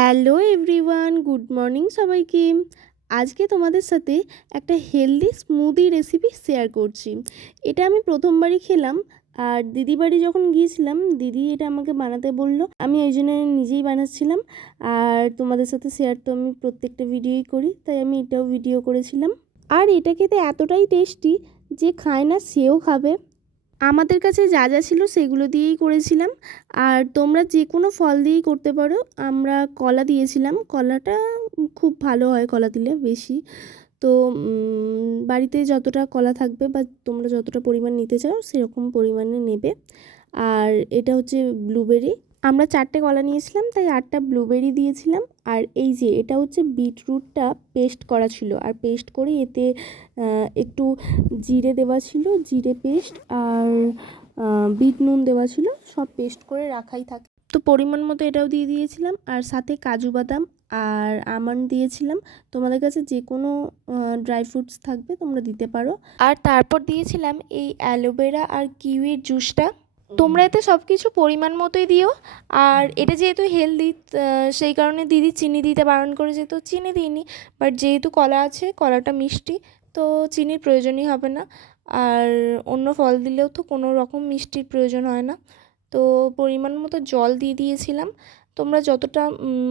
Hello everyone, good morning সবাইকে। আজকে তোমাদের সাথে একটা হেলদি স্মুদি রেসিপি শেয়ার করছি। এটা আমি প্রথমবারই খেলাম, আর দিদি বাড়ি যখন গিয়েছিলাম দিদি এটা আমাকে বানাতে বললো, আমি ওই জন্য নিজেই বানাচ্ছিলাম। আর তোমাদের সাথে শেয়ার তো আমি প্রত্যেকটা ভিডিওই করি, তাই আমি এটাও ভিডিও করেছিলাম। আর এটা খেতে এতটাই টেস্টি যে খায় না সেও খাবে। আমাদের কাছে যা যা ছিল সেগুলো দিয়েই করেছিলাম। আর তোমরা যে কোনো ফল দিয়েই করতে পারো। আমরা কলা দিয়েছিলাম, কলাটা খুব ভালো হয় কলা দিলে বেশি। তো বাড়িতে যতটা কলা থাকবে বা তোমরা যতটা পরিমাণ নিতে চাও সেরকম পরিমাণে নেবে। আর এটা হচ্ছে ব্লুবেরি, আমরা 4টে কলা নিয়েছিলাম তাই 8টা ব্লুবেরি দিয়েছিলাম। আর এই যে এটা হচ্ছে বিটরুটটা পেস্ট করা ছিল, আর পেস্ট করে এতে একটু জিরে দেওয়া ছিল, জিরে পেস্ট, আর বিট নুন দেওয়া ছিল, সব পেস্ট করে রাখাই থাকে। তো পরিমাণ মতো এটাও দিয়ে দিয়েছিলাম, আর সাথে কাজু বাদাম আর আমন্ড দিয়েছিলাম। তোমাদের কাছে যে কোনো ড্রাই ফ্রুটস থাকবে তোমরা দিতে পারো। আর তারপর দিয়েছিলাম এই অ্যালোভেরা আর কিউইর জুসটা। তোমরা এতে সব কিছু পরিমাণ মতোই দিও। আর এটা যেহেতু হেলদি সেই কারণে দিদি চিনি দিতে বারণ করেছে, তো চিনি দিইনি। বাট যেহেতু কলা আছে, কলাটা মিষ্টি, তো চিনির প্রয়োজনই হবে না। আর অন্য ফল দিলেও তো কোনো রকম মিষ্টির প্রয়োজন হয় না। তো পরিমাণ মতো জল দিয়ে দিয়েছিলাম। তোমরা যতটা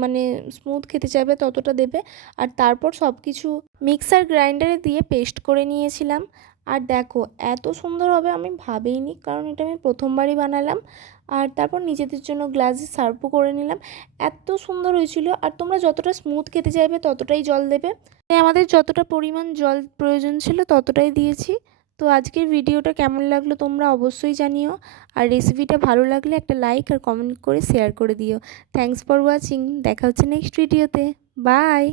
মানে স্মুথ খেতে চাইবে ততটা দেবে। আর তারপর সব কিছু মিক্সার গ্রাইন্ডারে দিয়ে পেস্ট করে নিয়েছিলাম। আর দেখো এত সুন্দর হবে আমি ভাবিনি, কারণ এটা আমি প্রথমবারই বানালাম। আর তারপর নিজেদের জন্য গ্লাসে সার্ভও করে নিলাম। এত সুন্দর হয়েছিল। আর তোমরা যতটা স্মুথ খেতে চাইবে ততটাই জল দেবে। আমাদের যতটা পরিমাণ জল প্রয়োজন ছিল ততটাই দিয়েছি। তো আজকের ভিডিওটা কেমন লাগলো তোমরা অবশ্যই জানিও। আর রেসিপিটা ভালো লাগলে একটা লাইক আর কমেন্ট করে শেয়ার করে দিও। Thanks for watching. দেখা হচ্ছে নেক্সট ভিডিওতে। বাই।